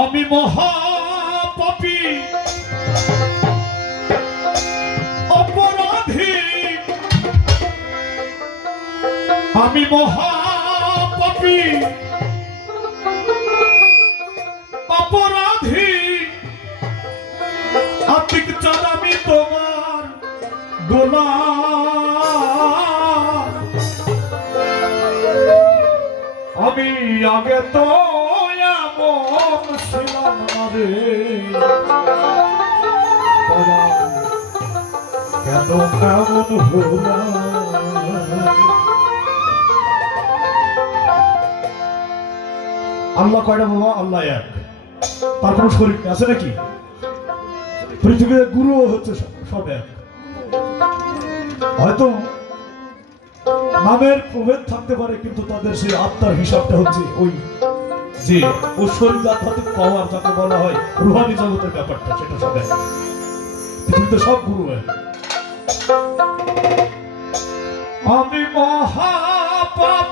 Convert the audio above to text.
আমি মহাপাপী অপরাধী, আমি মহাপাপী অপরাধী, আতিক চাঁদ আমি তোমার গোলাম। আমি আগে তো এমন ছিলাম না রে, কেন এমন হলাম। আল্লাহ কয়টা বাবা? আল্লাহ এক, তার কোনো শরীর আছে নাকি? পৃথিবীর গুরু হচ্ছে সব এক। হয়তো নামের প্রভেদ থাকতে পারে, কিন্তু তাদের সেই আত্মার হিসাবটা হচ্ছে ওই যে ও শরীর আধ্যাত্মিক পাওয়ার, যাকে বলা হয় রুহানি জগতের ব্যাপারটা, সেটা সব এক। পৃথিবীতে সব গুরু এক। আমি মহাপাপ